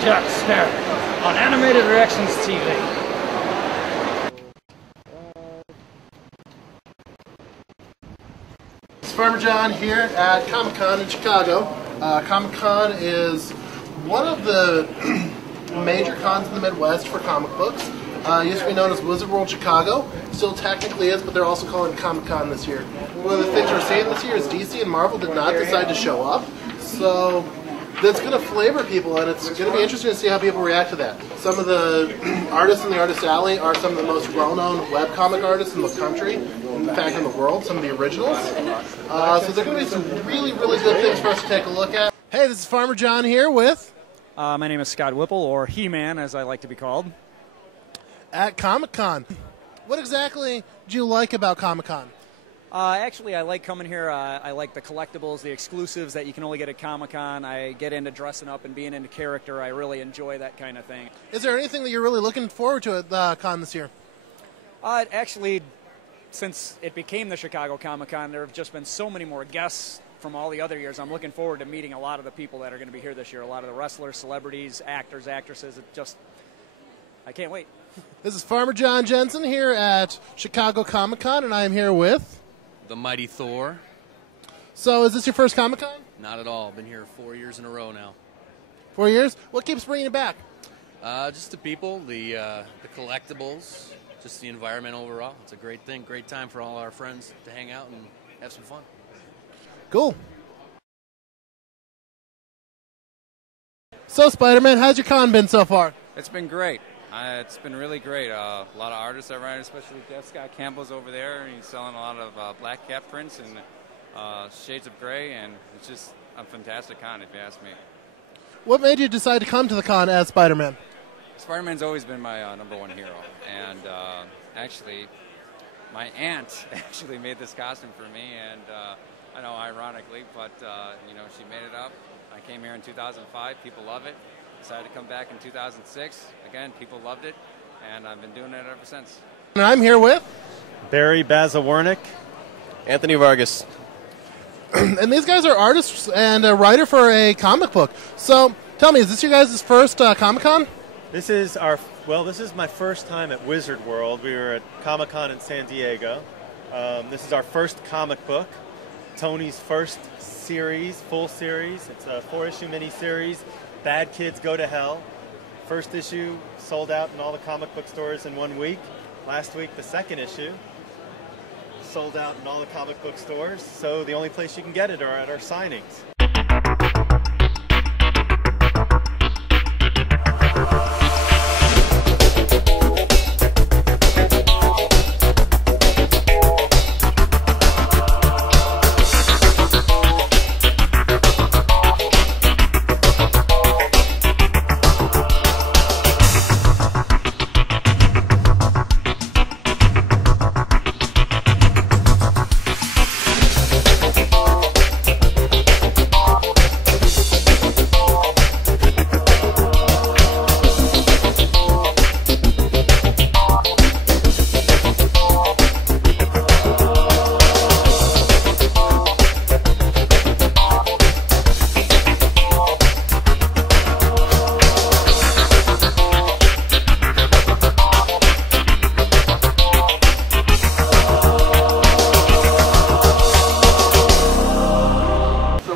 Jack Sparrow on Animated Reactions TV. It's Farmer John here at Comic-Con in Chicago. Comic-Con is one of the major cons in the Midwest for comic books. It used to be known as Wizard World Chicago. Still technically is, but they're also calling it Comic-Con this year. One of the things we're seeing this year is DC and Marvel did not decide to show up. So that's going to flavor people, and it's going to be interesting to see how people react to that. Some of the artists in the Artist Alley are some of the most well-known webcomic artists in the country, in fact in the world, some of the originals. So there are going to be some really, really good things for us to take a look at. Hey, this is Farmer John here with... My name is Scott Whipple, or He-Man as I like to be called. At Comic-Con. What exactly do you like about Comic-Con? Actually, I like coming here. I like the collectibles, the exclusives that you can only get at Comic-Con. I get into dressing up and being into character. I really enjoy that kind of thing. Is there anything that you're really looking forward to at Con this year? Actually, since it became the Chicago Comic-Con, there have just been so many more guests from all the other years. I'm looking forward to meeting a lot of the people that are going to be here this year. A lot of the wrestlers, celebrities, actors, actresses. I can't wait. This is Farmer John Jensen here at Chicago Comic-Con, and I am here with... The Mighty Thor. So, is this your first Comic-Con? Not at all. Been here 4 years in a row now. 4 years? What keeps bringing you back? Just the people, the collectibles, just the environment overall. It's a great thing, great time for all our friends to hang out and have some fun. Cool. So, Spider-Man, how's your con been so far? It's been great. It's been really great. A lot of artists are around, especially Jeff Scott Campbell's over there. He's selling a lot of black cat prints and shades of gray, and it's just a fantastic con, if you ask me. What made you decide to come to the con as Spider-Man? Spider-Man's always been my #1 hero, and actually, my aunt actually made this costume for me, and I know ironically, but you know, she made it up. I came here in 2005. People love it. Decided to come back in 2006. Again, people loved it, and I've been doing it ever since. And I'm here with... Barry Baza-Warnick. Anthony Vargas. And these guys are artists and a writer for a comic book. So, tell me, is this your guys' first Comic-Con? This is my first time at Wizard World. We were at Comic-Con in San Diego. This is our first comic book. Tony's first series, full series. It's a 4-issue mini-series. Bad Kids Go to Hell. First issue sold out in all the comic book stores in 1 week. Last week, the second issue sold out in all the comic book stores. So the only place you can get it are at our signings.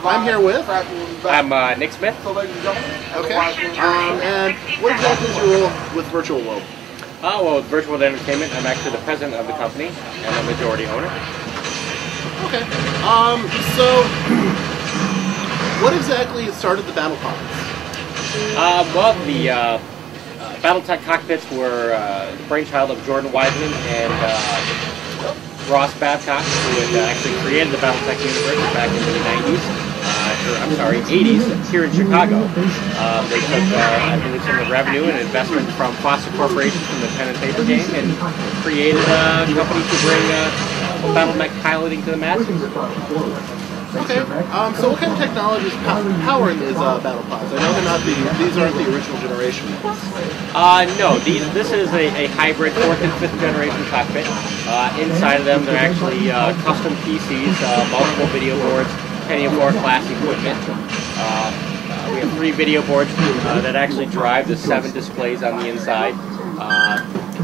I'm here with... I'm Nick Smith. Okay. And what exactly is your role with Virtual World? Well, with Virtual World Entertainment, I'm actually the president of the company and a majority owner. Okay. So, what exactly started the Battle Pods? Well, the Battletech cockpits were the brainchild of Jordan Wiseman and Ross Babcock, who had actually created the Battletech universe back in the 90s. I'm sorry, 80s, here in Chicago. They took, I believe, some of the revenue and investment from Foster Corporation from the pen and paper game and created a company to bring Battletech piloting to the masses. Okay, so what kind of technology is powering these battle pods? I know they're not these aren't the original generation ones. No, this is a hybrid 4th and 5th generation cockpit. Inside of them, they're actually custom PCs, multiple video boards, Pentium 4 class equipment. We have 3 video boards that actually drive the 7 displays on the inside.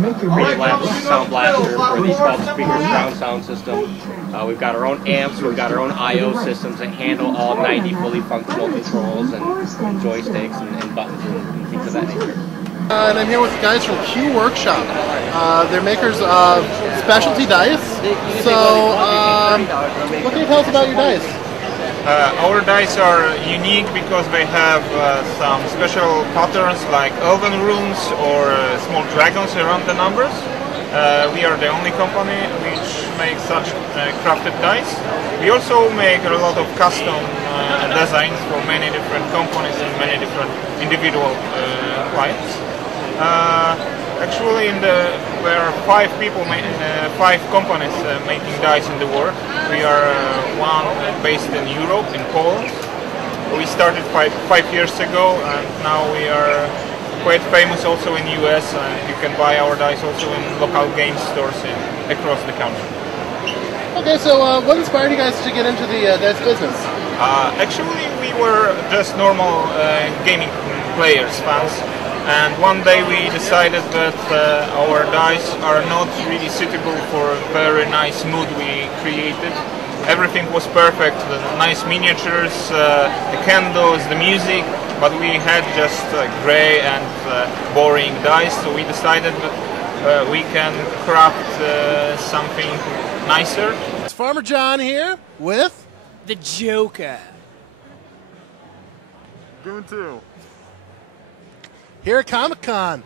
Rated Labs Sound Blaster for the 12 speakers surround sound system. We've got our own amps, we've got our own I/O systems that handle all 90 fully functional controls and joysticks and buttons and things of that nature. And I'm here with the guys from Q Workshop. They're makers of specialty dice. So, what can you tell us about your dice? Our dice are unique because they have some special patterns like elven runes or small dragons around the numbers. We are the only company which makes such crafted dice. We also make a lot of custom designs for many different companies and many different individual clients. Actually, there are 5 people, 5 companies making dice in the world. We are one based in Europe, in Poland. We started 5 years ago, and now we are quite famous also in US. You can buy our dice also in local game stores across the country. Okay, so what inspired you guys to get into the dice business? Actually, we were just normal gaming players, fans. And one day we decided that our dice are not really suitable for a very nice mood we created. Everything was perfect, the nice miniatures, the candles, the music, but we had just grey and boring dice, so we decided that we can craft something nicer. It's Farmer John here with the Joker. Goon 2. Here at Comic-Con.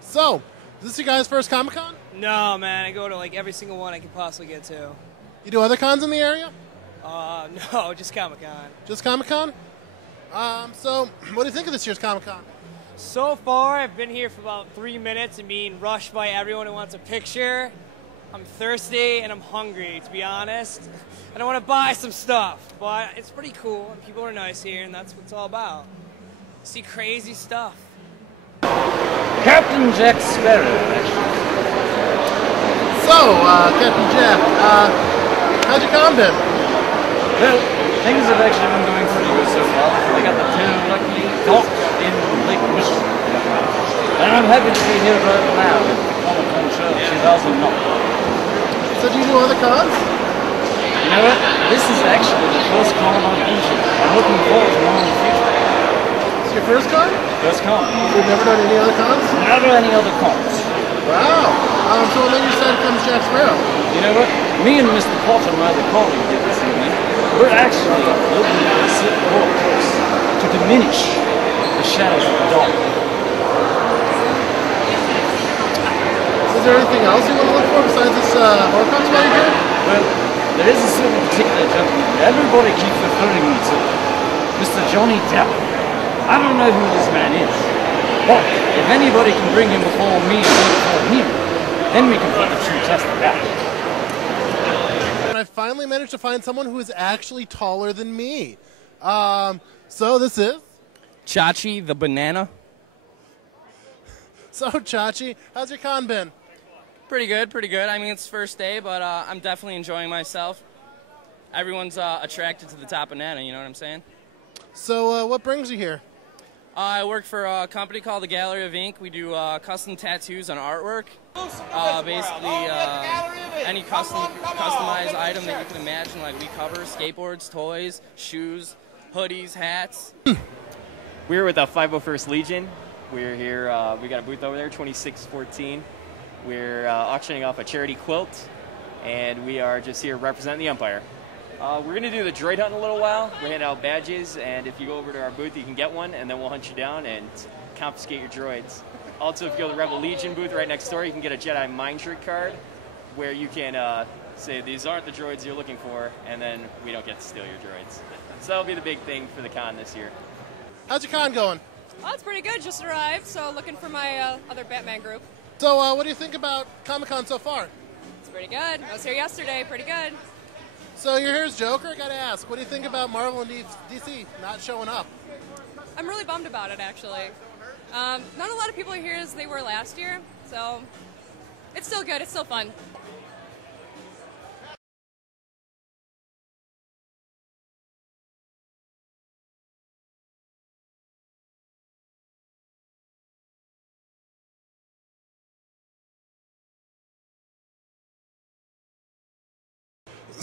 So, is this your guys' first Comic-Con? No, man, I go to like every single one I can possibly get to. You do other cons in the area? No, just Comic-Con. Just Comic-Con? So, what do you think of this year's Comic-Con? So far, I've been here for about 3 minutes and being rushed by everyone who wants a picture. I'm thirsty and I'm hungry, to be honest. And I want to buy some stuff, but it's pretty cool. And people are nice here, and that's what it's all about. See crazy stuff. Captain Jack Sparrow. So, Captain Jack, how's your con been? Well, things have actually been going pretty good so far. I got the 2 lucky dock in Lake Michigan. And I'm happy to be here right now at the Comic-Con show 2009. So do you do other cons? You know what? This is actually the first con I've been to. I'm looking forward to more in the future. Your first con? First con. You've never done any other cons? Never any other cons. Wow. So on the other side comes Jack Sparrow. You know what? Me and Mr. Potter, my other colleague here this evening, we're actually looking at a certain course to diminish the shadows of the dark. Is there anything else you want to look for besides this horror cosplay here? Well, there is a certain particular gentleman everybody keeps referring me to. Mr. Johnny Depp. I don't know who this man is, but if anybody can bring him before me and me before him, then we can put the true test of that. And I finally managed to find someone who is actually taller than me. So this is? Chachi the banana. So Chachi, how's your con been? Pretty good, pretty good. I mean, it's first day, but I'm definitely enjoying myself. Everyone's attracted to the top banana, you know what I'm saying? So what brings you here? I work for a company called the Gallery of Ink. We do custom tattoos on artwork. Basically, any customized item that you can imagine, like we cover skateboards, toys, shoes, hoodies, hats. We're with the 501st Legion. We're here, we got a booth over there, 2614. We're auctioning off a charity quilt, and we are just here representing the Empire. We're going to do the droid hunt in a little while. We're handing out badges, and if you go over to our booth, you can get one, and then we'll hunt you down and confiscate your droids. Also, if you go to the Rebel Legion booth right next door, you can get a Jedi Mind Trick card, where you can say, these aren't the droids you're looking for, and then we don't get to steal your droids. So that'll be the big thing for the con this year. How's your con going? Oh, it's pretty good. Just arrived, so looking for my other Batman group. So what do you think about Comic-Con so far? It's pretty good. I was here yesterday. Pretty good. So you're here as Joker. I gotta ask, what do you think about Marvel and DC not showing up? I'm really bummed about it, actually. Not a lot of people are here as they were last year, so it's still good. It's still fun.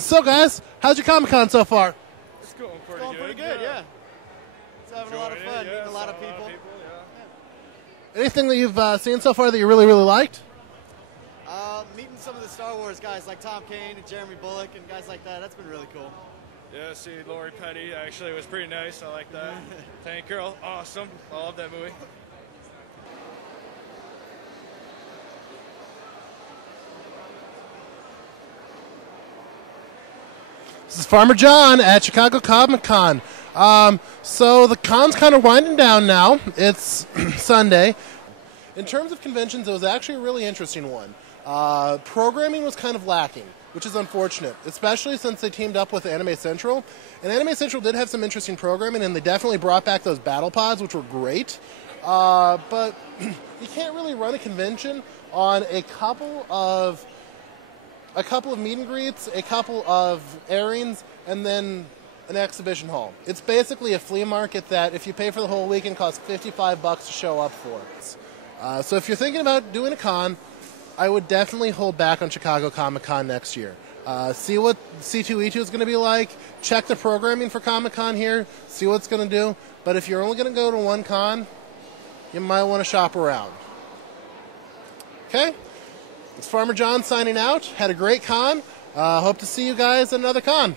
So, guys, how's your Comic-Con so far? It's going pretty good, yeah. It's having a lot of fun, meeting a lot of people. Anything that you've seen so far that you really, really liked? Meeting some of the Star Wars guys like Tom Kane and Jeremy Bullock and guys like that, that's been really cool. Yeah, see Lori Petty actually was pretty nice. I like that. Tank Girl, awesome. I love that movie. This is Farmer John at Chicago Comic-Con. So the con's kind of winding down now. It's Sunday. In terms of conventions, it was actually a really interesting one. Programming was kind of lacking, which is unfortunate, especially since they teamed up with Anime Central. And Anime Central did have some interesting programming, and they definitely brought back those battle pods, which were great. But you can't really run a convention on a couple of meet and greets, a couple of airings, and then an exhibition hall. It's basically a flea market that, if you pay for the whole weekend, costs $55 to show up for. So if you're thinking about doing a con, I would definitely hold back on Chicago Comic-Con next year. See what C2E2 is going to be like. Check the programming for Comic-Con here. See what it's going to do. But if you're only going to go to one con, you might want to shop around. Okay? It's Farmer John signing out. Had a great con. Hope to see you guys at another con.